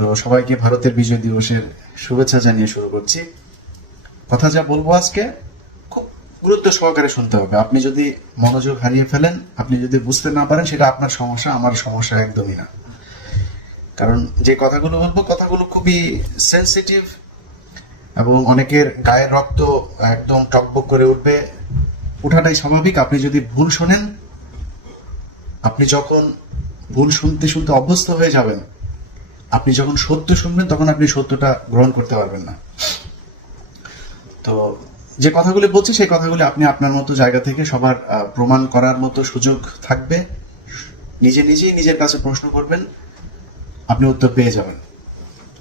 তো সবাইকে ভারতের বিজয় দিবসের শুভেচ্ছা জানিয়ে শুরু করছি। কথা যা বলব আজকে, খুব গুরুত্ব সহকারে শুনতে হবে। আপনি যদি মনোযোগ হারিয়ে ফেলেন, আপনি যদি বুঝতে না পারেন, সেটা আপনার সমস্যা, আমার সমস্যা একদমই না। কারণ যে কথাগুলো বলব, কথাগুলো খুবই সেন্সিটিভ এবং অনেকের গায়ের রক্ত একদম টকবক করে উঠবে। ওঠাটাই স্বাভাবিক। আপনি যদি ভুল শোনেন, আপনি যখন ভুল শুনতে শুনতে অভ্যস্ত হয়ে যাবেন আপনি যখন সত্য শুনবেন, তখন আপনি সত্যটা গ্রহণ করতে পারবেন না। তো যে কথাগুলি বলছি, সেই কথাগুলি আপনি আপনার মতো জায়গা থেকে সবার প্রমাণ করার মতো সুযোগ থাকবে। নিজে নিজেই নিজের কাছে প্রশ্ন করবেন, আপনি উত্তর পেয়ে যাবেন।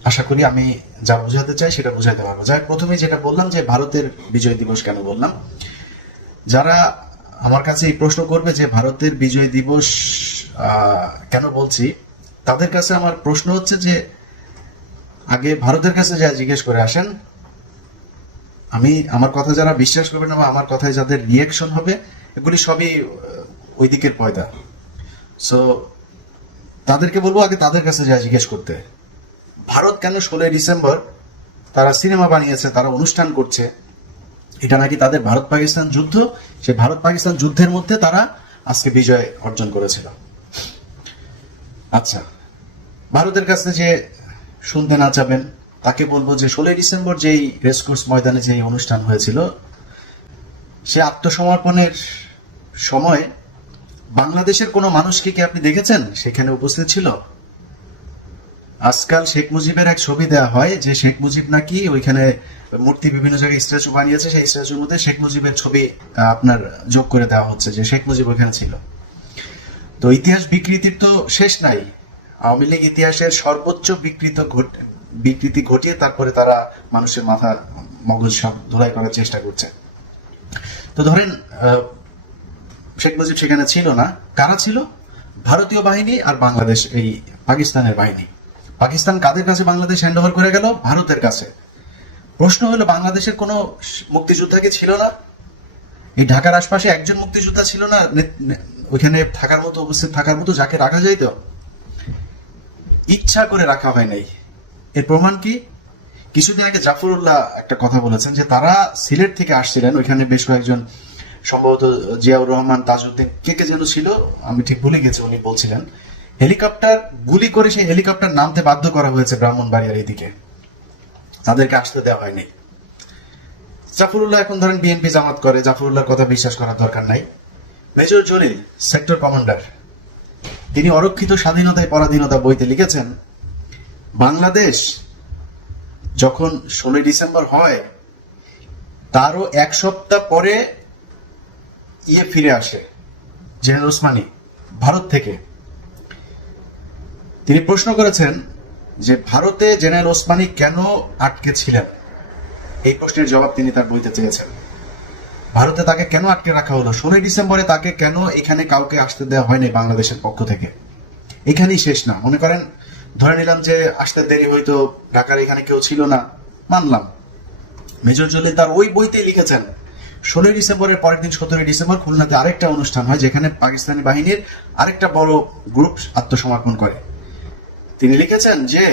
আশা করি আমি যা বোঝাতে চাই, সেটা বোঝাতে পারব। যাই প্রথমে যেটা বললাম যে ভারতের বিজয় দিবস কেন বললাম? যারা আমার কাছে এই প্রশ্ন করবে যে ভারতের বিজয় দিবস কেন বলছি তাদের কাছে আমার প্রশ্ন হচ্ছে যে, আগে ভারতের কাছে যা জিজ্ঞেস করে আসেন, আমি, আমার কথা যারা বিশ্বাস করবে না বা আমার কথায় যাদের রিয়াকশন হবে, এগুলি সবই ওই দিকের পয়দা। সো তাদেরকে বলব আগে তাদের কাছে যা জিজ্ঞেস করতে। ভারত কেন ষোলোই ডিসেম্বর তারা সিনেমা বানিয়েছে, তারা অনুষ্ঠান করছে? এটা নাকি তাদের ভারত পাকিস্তান যুদ্ধ? সেই ভারত পাকিস্তান যুদ্ধের মধ্যে তারা আজকে বিজয় অর্জন করেছিল। আচ্ছা ভারতের কাছে যে শুনতে না চাবেন তাকে বলব যে ষোলোই ডিসেম্বর যেই রেসকোর্স ময়দানে যে অনুষ্ঠান হয়েছিল, সে আত্মসমর্পণের সময় বাংলাদেশের কোনো মানুষকে কি আপনি দেখেছেন? সেখানে উপস্থিত ছিল। আজকাল শেখ মুজিবের এক ছবি দেওয়া হয় যে শেখ মুজিব নাকি ওইখানে মূর্তি বিভিন্ন জায়গায় স্ট্যাচু বানিয়েছে, সেই স্ট্যাচুর মধ্যে শেখ মুজিবের ছবি আপনার যোগ করে দেওয়া হচ্ছে যে শেখ মুজিব ওইখানে ছিল। তো ইতিহাস বিকৃতির তো শেষ নাই। আওয়ামী লীগ ইতিহাসের সর্বোচ্চ বিকৃত বিকৃতি ঘটিয়ে তারপরে তারা মানুষের মাথা মগজ সব ধোলাই করার চেষ্টা করছে। তো ধরেন শেখ মুজিব সেখানে ছিল না। কারা ছিল? ভারতীয় বাহিনী আর বাংলাদেশ, এই পাকিস্তানের বাহিনী। পাকিস্তান কাদের কাছে বাংলাদেশ হ্যান্ড ওভার করে গেল? ভারতের কাছে। প্রশ্ন হলো, বাংলাদেশের কোনো মুক্তিযোদ্ধা কি ছিল না? এই ঢাকার আশপাশে একজন মুক্তিযোদ্ধা ছিল নে- ওইখানে থাকার মতো উপস্থিত থাকার মতো যাকে রাখা যাইত ইচ্ছা করে রাখা হয় নাই। এর প্রমাণ কি? কিছুদিন আগে জাফরুল্লাহ একটা কথা বলেছেন যে তারা সিলেট থেকে আসছিলেন, ওইখানে বেশ কয়েকজন, সম্ভবত জিয়াউর রহমান, তাজউদ্দিন, কে কে যেন ছিল, আমি ঠিক ভুলে গেছি উনি বলছিলেন, হেলিকপ্টার, গুলি করে সেই হেলিকপ্টার নামতে বাধ্য করা হয়েছে ব্রাহ্মণবাড়িয়ার এদিকে তাদেরকে আসতে দেওয়া হয়নি। জাফরুল্লাহ এখন ধরেন বিএনপি জামাত করে, জাফরুল্লাহর কথা বিশ্বাস করার দরকার নাই। মেজর জলিল সেক্টর কমান্ডার, তিনি অরক্ষিত স্বাধীনতায় পরাধীনতা বইতে লিখেছেন, বাংলাদেশ যখন ষোলোই ডিসেম্বর হয়, তারও এক সপ্তাহ পরে ইয়ে ফিরে আসে, জেনারেল ওসমানী, ভারত থেকে। তিনি প্রশ্ন করেছেন যে, ভারতে জেনারেল ওসমানী কেন আটকে ছিলেন? এই প্রশ্নের জবাব তিনি তার বইতে চেয়েছেন। ভারতে তাকে কেন আটকে রাখা হলো? ষোলোই ডিসেম্বরে তাকে কেন এখানে কাউকে আসতে দেওয়া হয়নি বাংলাদেশের পক্ষ থেকে? এখানেই শেষ না। মনে করেন, ধরে নিলাম যে আসতে দেরি হয়তো ঢাকার এখানে কেউ ছিল না। মানলাম। মেজর জলিল তার ওই বইতেই লিখেছেন, ষোলোই ডিসেম্বরের পরের দিন, সতেরোই ডিসেম্বর খুলনাতে আরেকটা অনুষ্ঠান হয়, যেখানে পাকিস্তানি বাহিনীর আরেকটা বড় গ্রুপ আত্মসমর্পণ করে। তিনি লিখেছেন যে,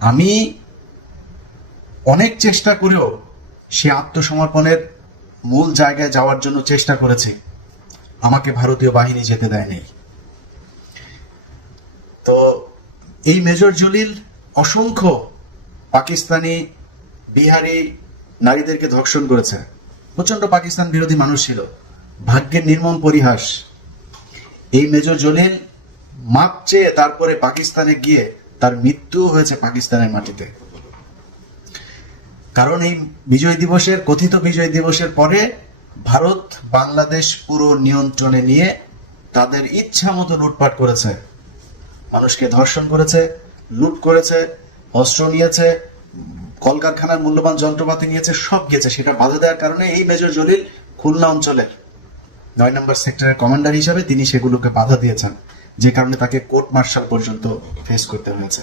আমি অনেক চেষ্টা করেও সে আত্মসমর্পণের মূল জায়গায় যাওয়ার জন্য চেষ্টা করেছি। আমাকে ভারতীয় বাহিনী যেতে দেয়নি। তো এই মেজর জলিল অসংখ্য পাকিস্তানি, বিহারি নারীদেরকে ধর্ষণ করেছে। প্রচণ্ড পাকিস্তান বিরোধী মানুষ ছিল। ভাগ্যের নির্মম পরিহাস। এই মেজর জলিল মাপ চেয়ে তারপরে পাকিস্তানে গিয়ে তার মৃত্যু হয়েছে পাকিস্তানের মাটিতে। কারণ এই বিজয় দিবসের, কথিত বিজয় দিবসের পরে ভারত, বাংলাদেশ পুরো নিয়ন্ত্রণে নিয়ে তাদের ইচ্ছা মতো লুটপাট করেছে। মানুষকে ধর্ষণ করেছে, লুট করেছে, অস্ত্র নিয়েছে, কলকারখানার মূল্যবান যন্ত্রপাতি নিয়েছে, সব গেছে। সেটা বাধা দেওয়ার কারণে এই মেজর জলিল খুলনা অঞ্চলের নয় নম্বর সেক্টরের কমান্ডার হিসাবে তিনি সেগুলোকে বাধা দিয়েছেন, যে কারণে তাকে কোর্ট মার্শাল পর্যন্ত ফেস করতে হয়েছে।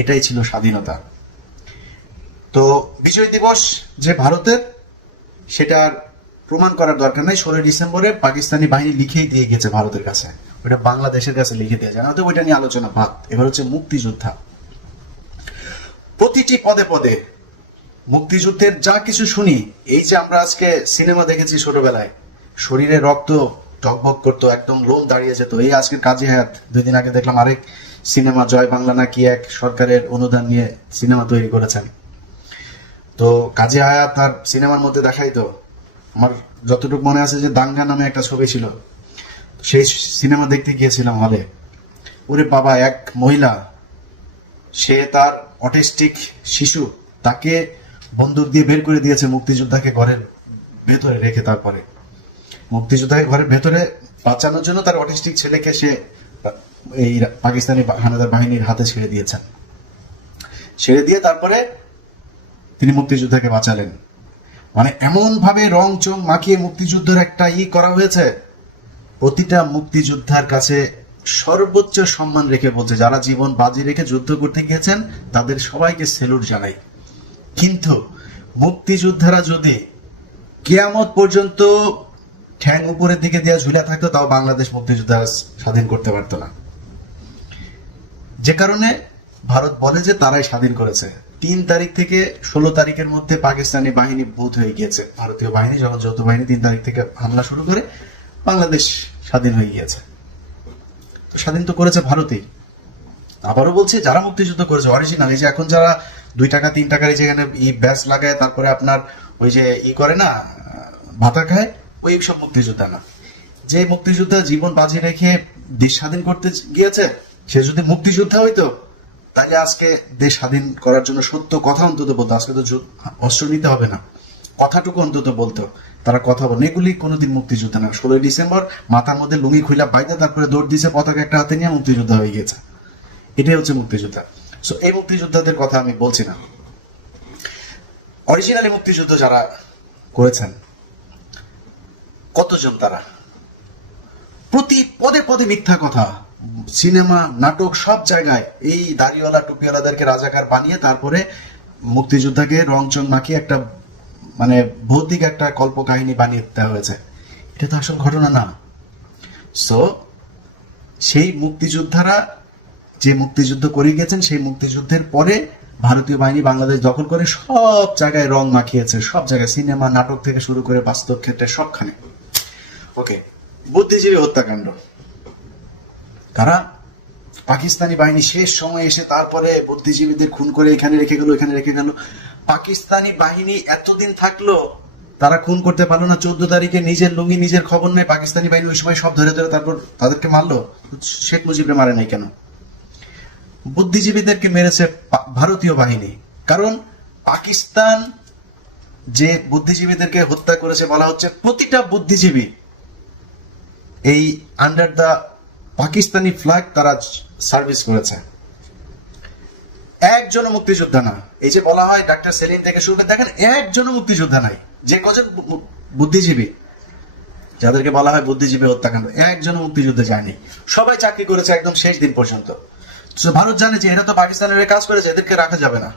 এটাই ছিল স্বাধীনতা। তো বিজয় দিবস যে ভারতের, সেটার প্রমাণ করার দরকার নাই। ষোলোই ডিসেম্বরে পাকিস্তানি বাহিনী লিখেই দিয়ে গেছে ভারতের কাছে। ওটা বাংলাদেশের কাছে লিখে দেওয়া যায় ওইটা নিয়ে আলোচনা বাদ। এবার হচ্ছে মুক্তিযোদ্ধা। প্রতিটি পদে পদে মুক্তিযুদ্ধের যা কিছু শুনি, এই যে আমরা আজকে সিনেমা দেখেছি ছোটবেলায়, শরীরে রক্ত টকবক করতো, একদম লোম দাঁড়িয়ে যেত। এই আজকের কাজী হায়াত দুই দিন আগে দেখলাম আরেক সিনেমা, জয় বাংলা না কি এক সরকারের অনুদান নিয়ে সিনেমা তৈরি করেছেন। তো কাজী হায়াত তার সিনেমার মধ্যে দেখাই তো। আমার যতটুকু মনে আছে যে দাঙ্গা নামে একটা ছবি ছিল। সেই সিনেমা দেখতে গিয়েছিলাম হলে ওরে বাবা, এক মহিলা, সে তার অটিস্টিক শিশু, তাকে বন্দুক দিয়ে বের করে দিয়েছে মুক্তিযোদ্ধাকে ঘরের ভেতরে রেখে তারপরে। মুক্তিযোদ্ধাকে ঘরের ভেতরে বাঁচানোর জন্য তার অটিস্টিক ছেলেকে সে এই পাকিস্তানি হানাদার বাহিনীর হাতে ছেড়ে দিয়েছেন ছেড়ে দিয়ে তারপরে তিনি মুক্তিযোদ্ধাকে বাঁচালেন। মানে এমন ভাবে রং চং মাখিয়ে মুক্তিযুদ্ধের একটা ই করা হয়েছে। প্রতিটা মুক্তিযোদ্ধার কাছে সর্বোচ্চ সম্মান রেখে বলছে, যারা জীবন বাজি রেখে যুদ্ধ করতে গিয়েছেন, তাদের সবাইকে সেলুট জানাই। কিন্তু মুক্তিযোদ্ধারা যদি কেয়ামত পর্যন্ত ঠ্যাং উপরের দিকে দেওয়া ঝুলে থাকতো, তাও বাংলাদেশ মুক্তিযোদ্ধারা স্বাধীন করতে পারতো না। যে কারণে ভারত বলে যে তারাই স্বাধীন করেছে। তিন তারিখ থেকে ষোলো তারিখের মধ্যে পাকিস্তানি বাহিনী বুধ হয়ে গিয়েছে। ভারতীয় বাহিনী যখন যৌথ বাহিনী তিন তারিখ থেকে হামলা শুরু করে বাংলাদেশ স্বাধীন হয়ে গিয়েছে। স্বাধীন তো করেছে ভারতেই। আবারও বলছি, যারা মুক্তিযুদ্ধ করেছে অরিজিনাল এই যে এখন যারা দুই টাকা, তিন টাকার এই যেখানে ই ব্যাস লাগায়, তারপরে আপনার ওই যে ই করে না, ভাতা খায়, ওই সব মুক্তিযোদ্ধা না। যে মুক্তিযোদ্ধা জীবন বাজি রেখে দেশ স্বাধীন করতে গিয়েছে, সে যদি মুক্তিযোদ্ধা হইতো তাহলে আজকে দেশ স্বাধীন করার জন্য সত্য কথা অন্তত বলতো আজকে তো অস্ত্র নিতে হবে না। কথাটুকু অন্তত বলতো তারা কথা বল। এগুলি কোনোদিন মুক্তিযোদ্ধা না। ষোলোই ডিসেম্বর মাথার মধ্যে লুঙ্গি খুইলা বাইদা তারপরে দৌড় দিছে পতাকা একটা হাতে নিয়ে মুক্তিযোদ্ধা হয়ে গেছে এটাই হচ্ছে মুক্তিযোদ্ধা। সো এই মুক্তিযোদ্ধাদের কথা আমি বলছি না। অরিজিনালি মুক্তিযুদ্ধ যারা করেছেন, কতজন তারা? প্রতি পদে পদে মিথ্যা কথা। সিনেমা, নাটক সব জায়গায় এই দাড়িওয়ালা, টুপিওয়ালাদেরকে রাজাকার বানিয়ে তারপরে মুক্তিযোদ্ধাকে রংচং মাখিয়ে একটা মানে ভৌতিক একটা কল্প কাহিনী বানিয়ে দেওয়া হয়েছে। এটা তো আসল ঘটনা না। সো সেই মুক্তিযোদ্ধারা যে মুক্তিযুদ্ধ করে গেছেন, সেই মুক্তিযুদ্ধের পরে ভারতীয় বাহিনী বাংলাদেশ দখল করে সব জায়গায় রং মাখিয়েছে, সব জায়গায় সিনেমা, নাটক থেকে শুরু করে বাস্তব ক্ষেত্রে সবখানে। ওকে বুদ্ধিজীবী হত্যাকাণ্ড। কারা পাকিস্তানি বাহিনী শেষ সময় এসে তারপরে বুদ্ধিজীবীদের খুন করে এখানে রেখে গেল, এখানে রেখে গেল। পাকিস্তানি বাহিনী এতদিন থাকল, তারা খুন করতে পারল না। চোদ্দ তারিখে নিজের লুঙ্গি, নিজের খবর নেই পাকিস্তানি বাহিনী ওই সময় সব ধরে ধরে তারপর তাদেরকে মারলো। শেখ মুজিবরে মারে নাই কেন? বুদ্ধিজীবীদেরকে মেরেছে ভারতীয় বাহিনী। কারণ পাকিস্তান যে বুদ্ধিজীবীদেরকে হত্যা করেছে বলা হচ্ছে, প্রতিটা বুদ্ধিজীবী এই আন্ডার দা পাকিস্তানি ফ্ল্যাগ তারা সার্ভিস করেছে। একজন মুক্তিযোদ্ধা না। এই যে বলা হয় ডাক্তার সেলিম থেকে শুরু করে দেখেন একজন মুক্তিযোদ্ধা নাই। যে কজন বুদ্ধিজীবী, যাদেরকে বলা হয় বুদ্ধিজীবী হত্যাকাণ্ড একজন মুক্তিযুদ্ধে যায়নি। সবাই চাকরি করেছে একদম শেষ দিন পর্যন্ত। ভারত জানে যে এরা তো পাকিস্তানের কাজ করেছে, এদেরকে রাখা যাবে না।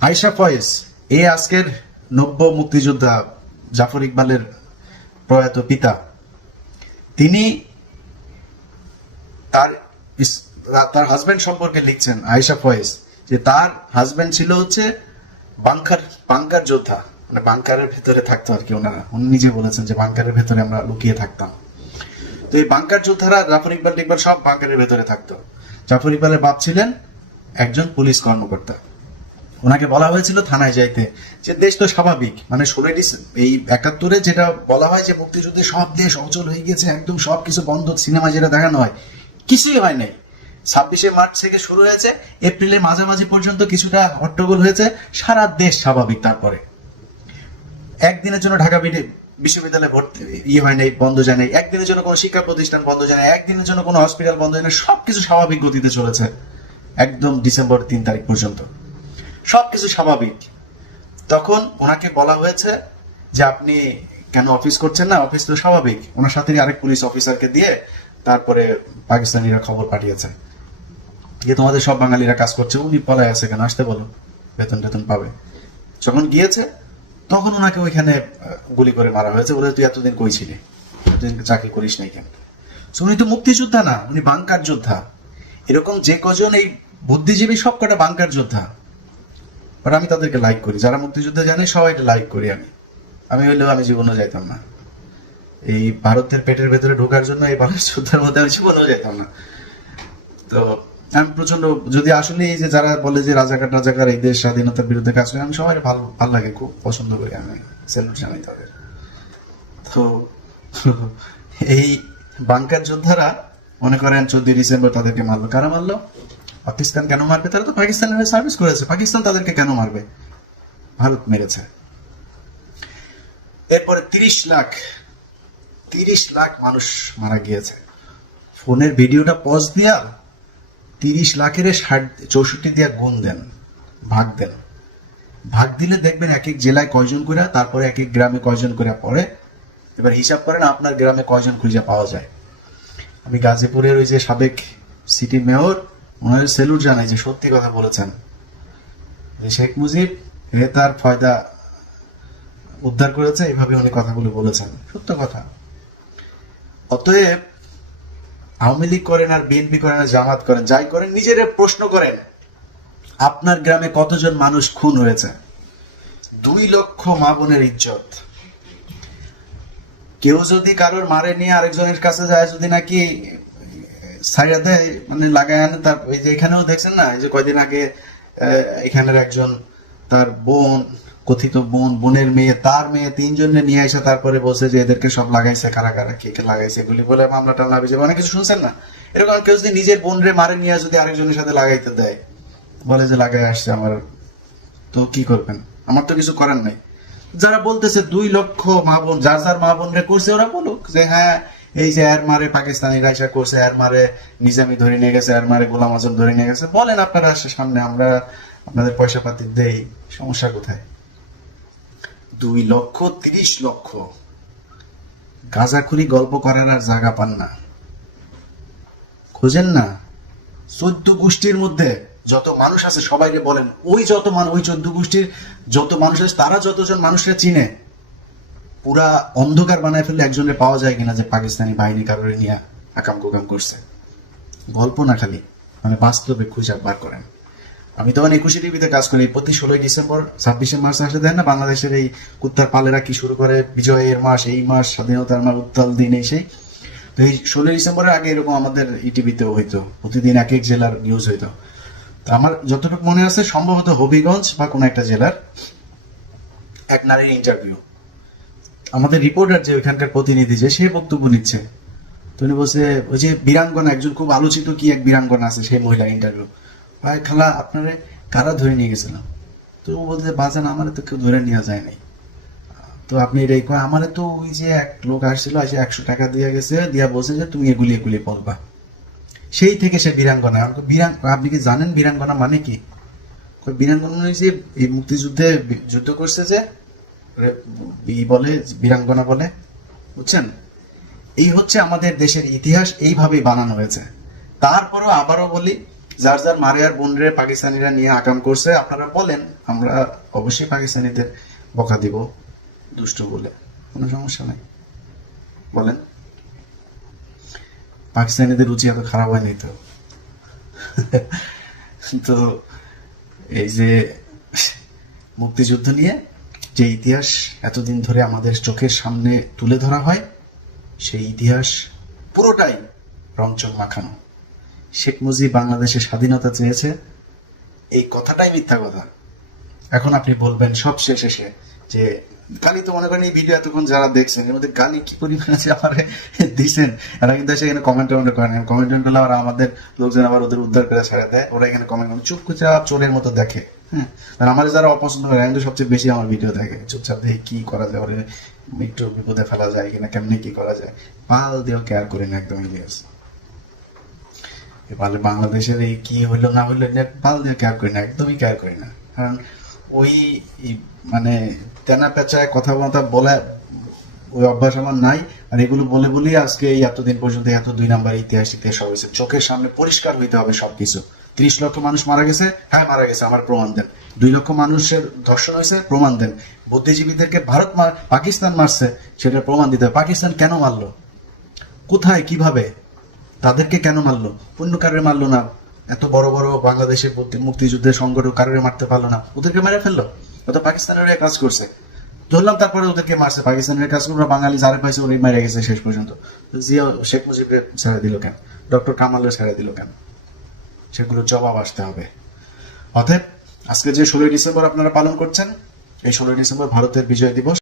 আয়শা ফয়েজ, এ আজকের নব্য মুক্তিযোদ্ধা জাফর ইকবালের প্রয়াত পিতা। তিনি তার তার হাজবেন্ড সম্পর্কে লিখছেন আয়েশা ফয়েজ যে তার হাজবেন্ড ছিল হচ্ছে বাংকার বাংকার যোদ্ধা। মানে বাংকারের ভেতরে থাকতো আর কি ওনারা। উনি নিজে বলেছেন যে বাংকারের ভেতরে আমরা লুকিয়ে থাকতাম। তো এই বাংকার যোদ্ধারা জাফর ইকবাল টিকবাল সব বাংকারের ভেতরে থাকতো। জাফর ইকবালের বাপ ছিলেন একজন পুলিশ কর্মকর্তা। ওনাকে বলা হয়েছিল থানায় যাইতে। যে দেশ তো স্বাভাবিক। মানে ষোলোই এই একাত্তরে যেটা বলা হয় যে মুক্তিযুদ্ধে সব দেশ অচল হয়ে গেছে একদম সব কিছু বন্ধ, সিনেমা যেটা দেখানো হয় কিছুই হয় নাই। ছাব্বিশে মার্চ থেকে শুরু হয়েছে এপ্রিলের মাঝামাঝি পর্যন্ত কিছুটা হট্টগোল হয়েছে, সারা দেশ স্বাভাবিক তারপরে। একদিনের জন্য ঢাকা বিশ্ববিদ্যালয়ে ভর্তি ইয়ে হয় নাই, বন্ধ যায় নাই, একদিনের জন্য কোনো শিক্ষা প্রতিষ্ঠান বন্ধ যায় নাই, একদিনের জন্য কোনো হসপিটাল বন্ধ যায় না সবকিছু স্বাভাবিক গতিতে চলেছে, একদম ডিসেম্বর তিন তারিখ পর্যন্ত। সবকিছু স্বাভাবিক। তখন ওনাকে বলা হয়েছে যে, আপনি কেন অফিস করছেন না? অফিস তো স্বাভাবিক। ওনার সাথে আরেক পুলিশ অফিসারকে দিয়ে তারপরে পাকিস্তানিরা খবর পাঠিয়েছে যে তোমাদের সব বাঙালিরা কাজ করছে, উনি পলায় আছে কেন? আসতে বলো বেতন টেতন পাবে। যখন গিয়েছে, তখন ওনাকে ওইখানে গুলি করে মারা হয়েছে বলে তুই এতদিন কই ছিলি? এতদিন চাকরি করিস নাই কেন? উনি তো মুক্তিযোদ্ধা না, উনি বাংকার যোদ্ধা। এরকম যে কজন এই বুদ্ধিজীবী সব কটা বাংকার যোদ্ধা। বাট আমি তাদেরকে লাইক করি। যারা মুক্তিযুদ্ধ জানে, সবাইকে লাইক করি আমি। আমি হইলেও আমি জীবনও যাইতাম না। এই ভারতের পেটের ভেতরে ঢোকার জন্য এই ভারত যুদ্ধের মধ্যে আমি জীবনও যেতাম না। তো আমি প্রচণ্ড যদি আসলে এই যে যারা বলে যে রাজাকার রাজাকার এই দেশ স্বাধীনতার বিরুদ্ধে কাজ করে, আমি সবাই ভালো ভালো লাগে, খুব পছন্দ করি আমি। স্যালুট জানাই তাদের। তো এই বাংকার যোদ্ধারা মনে করেন চোদ্দই ডিসেম্বর তাদেরকে মারলো। কারা মারলো? পাকিস্তান কেন মারবে? তারা তো পাকিস্তানের সার্ভিস করেছে। পাকিস্তান তাদেরকে কেন মারবে? ভারত মেরেছে। এরপরে তিরিশ লাখ তিরিশ লাখ মানুষ মারা গিয়েছে। ফোনের ভিডিওটা পজ দিয়া তিরিশ লাখের ষাট, চৌষট্টি দিয়া গুণ দেন, ভাগ দেন। ভাগ দিলে দেখবেন এক এক জেলায় কয়জন করে তারপরে এক এক গ্রামে কয়জন করে পড়ে। এবার হিসাব করেন আপনার গ্রামে কয়জন খুঁজে পাওয়া যায়। আমি গাজীপুরের ওই যে সাবেক সিটি মেয়র ওনার সেলুট জানাই যে সত্যি কথা বলেছেন। যে শেখ মুজিব, এ তার ফয়দা উদ্ধার করেছে, এইভাবে উনি কথাগুলো বলেছেন। সত্য কথা। অতএব আওয়ামী লীগ করেন আর বিএনপি করেন আর জামাত করেন, যাই করেন, নিজের প্রশ্ন করেন, আপনার গ্রামে কতজন মানুষ খুন হয়েছে? দুই লক্ষ মা বোনের ইজ্জত। কেউ যদি কারোর মারে নিয়ে আরেকজনের কাছে যায়, যদি নাকি সাইডা দেয় মানে লাগায় আনে, তার ওই যে এখানেও দেখছেন না, এই যে কয়দিন আগে এখানের একজন তার বোন কথিত বোন, বোনের মেয়ে, তার মেয়ে তিনজনে নিয়ে এসে তারপরে বলছে যে এদেরকে সব লাগাইছে কারা কারা কে কে লাগাইছে এগুলি বলে মামলা টামলা হবে অনেক কিছু শুনছেন না? এরকম কেউ যদি নিজের বোন রে মারে নিয়ে যদি আরেকজনের সাথে লাগাইতে দেয়, বলে যে লাগাই আসছে আমার, তো কি করবেন? আমার তো কিছু করার নাই। যারা বলতেছে দুই লক্ষ মা বোন যার যার মা বোন রে করছে, ওরা বলুক যে হ্যাঁ এই যে এর মারে পাকিস্তানি রাইসা করছে, এর মারে নিজামি ধরে নিয়ে গেছে, এর মারে গোলাম আজম ধরে নিয়ে গেছে। বলেন আপনারা আসে সামনে, আমরা আপনাদের পয়সা পাতি দেই, সমস্যা কোথায়? দুই লক্ষ তিরিশ লক্ষ। গাঁজাখুরি গল্প করার আর জায়গা পান না। খোঁজেন না, চোদ্দ গোষ্ঠীর মধ্যে যত মানুষ আছে সবাইকে বলেন, ওই যত মানুষ ওই চোদ্দ গোষ্ঠীর যত মানুষ আছে, তারা যতজন মানুষরা চিনে, পুরা অন্ধকার বানায় ফেললে একজনের পাওয়া যায় কিনা যে পাকিস্তানি বাহিনী কারোর নিয়ে আকাম কুকাম করছে। গল্প না খালি মানে বাস্তবে খুঁজে বার করেন। আমি তখন একুশে টিভিতে কাজ করি প্রতি ষোলোই ডিসেম্বর, ছাব্বিশে মার্চ আসলে দেয় না, বাংলাদেশের এই কুত্তার পালেরা কি শুরু করে, বিজয়ের মাস, এই মাস, স্বাধীনতার মাস, উত্তাল দিন, এই সেই। তো এই ষোলোই ডিসেম্বরের আগে এরকম আমাদের ইটিভিতেও হইতো, প্রতিদিন এক এক জেলার নিউজ হইতো। তো আমার যতটুকু মনে আছে, সম্ভবত হবিগঞ্জ বা কোনো একটা জেলার এক নারীর ইন্টারভিউ আমাদের রিপোর্টার যে ওইখানকার প্রতিনিধি যে, সে বক্তব্য নিচ্ছে। তো উনি বলছে, ওই যে বীরাঙ্গনা, একজন খুব আলোচিত কি এক বীরাঙ্গনা আছে, সেই মহিলা ইন্টারভিউ ভাই খালা আপনারে কারা ধরে নিয়ে গেছিলাম? তো ও বলছে বাজান আমারে তো কেউ ধরে নেওয়া যায় নাই। তো আপনি এটাই কয় আমারে তো ওই যে এক লোক আসছিল এসে একশো টাকা দিয়ে গেছে দিয়া বলছে যে তুমি এগুলি এগুলি বলবা। সেই থেকে সে বীরাঙ্গনা আমি কই, বীরাং আপনি কি জানেন বীরাঙ্গনা মানে কি? বীরাঙ্গনা মানে যে এই মুক্তিযুদ্ধে যুদ্ধ করছে যে বলে বীরাঙ্গনা বলে বুঝছেন? এই হচ্ছে আমাদের দেশের ইতিহাস এইভাবেই বানানো হয়েছে। তারপরও আবারও বলি যার যার মারিয়ার বোনরে পাকিস্তানিরা নিয়ে আকাম করছে, আপনারা বলেন, আমরা অবশ্যই পাকিস্তানিদের বকা দিব। দুষ্ট বলে, কোনো সমস্যা নাই। বলেন। পাকিস্তানিদের রুচি এত খারাপ হয়নি তো? তো এই যে মুক্তিযুদ্ধ নিয়ে যে ইতিহাস এতদিন ধরে আমাদের চোখের সামনে তুলে ধরা হয়, সেই ইতিহাস পুরোটাই রংচং মাখানো। শেখ মুজিব বাংলাদেশের স্বাধীনতা চেয়েছে। এই কথাটাই মিথ্যা কথা। এখন আপনি বলবেন সব শেষ এসে যে, গালি তো মনে করেন এই ভিডিও এতক্ষণ যারা দেখছেন, এর মধ্যে গালি কি পরিমাণ আছে আমার দিচ্ছেন এরা কিন্তু এখানে কমেন্ট টমেন্ট করেন। কমেন্ট টমেন্ট করলে আবার আমাদের লোকজন আবার ওদের উদ্ধার করে ছেড়ে দেয়। ওরা এখানে কমেন্ট করে চুপচাপ চোরের মতো দেখে হ্যাঁ? আমার যারা অপছন্দ করে কিন্তু সবচেয়ে বেশি আমার ভিডিও দেখে। চুপচাপ দেখে কি করা যায়, ওরে একটু বিপদে ফেলা যায় কিনা, কেমনি কি করা যায়। পাল দিয়েও কেয়ার করি না একদম, ইলিয়াস। এবারে বাংলাদেশের এই কি হইল না হইল এটা পাল দিয়ে কেয়ার করি না, একদমই কেয়ার করি না। কারণ ওই মানে তেনা পেঁচায় কথা বলা বলে ওই অভ্যাস আমার নাই, আর এগুলো বলে বলেই আজকে এই এতদিন পর্যন্ত এত দুই নাম্বার ইতিহাস ইতিহাস হয়েছে। চোখের সামনে পরিষ্কার হইতে হবে সবকিছু। ত্রিশ লক্ষ মানুষ মারা গেছে? হ্যাঁ মারা গেছে, আমার প্রমাণ দেন। দুই লক্ষ মানুষের ধর্ষণ হয়েছে? প্রমাণ দেন। বুদ্ধিজীবীদেরকে ভারত পাকিস্তান মারছে? সেটা প্রমাণ দিতে হবে। পাকিস্তান কেন মারলো? কোথায়, কীভাবে? তাদেরকে কেন মারলো? অন্য কারণে মারলো না? এত বড় বড় বাংলাদেশের মুক্তি- মুক্তিযুদ্ধের সংগঠন কারণে মারতে পারল না? ওদেরকে মেরে ফেলল? ওটা পাকিস্তানের কাজ করছে। ধরলাম তারপরে ওদেরকে মারছে। পাকিস্তানের কাজ করে বাঙালি যারা পাইছে ওরাই মারা গেছে শেষ পর্যন্ত। জিয়া শেখ মুজিবকে ছেড়ে দিল কেন? ডক্টর কামালের ছেড়ে দিল কেন? সেগুলো জবাব আসতে হবে। অতএব, আজকে যে ষোলোই ডিসেম্বর আপনারা পালন করছেন, এই ষোলোই ডিসেম্বর ভারতের বিজয় দিবস।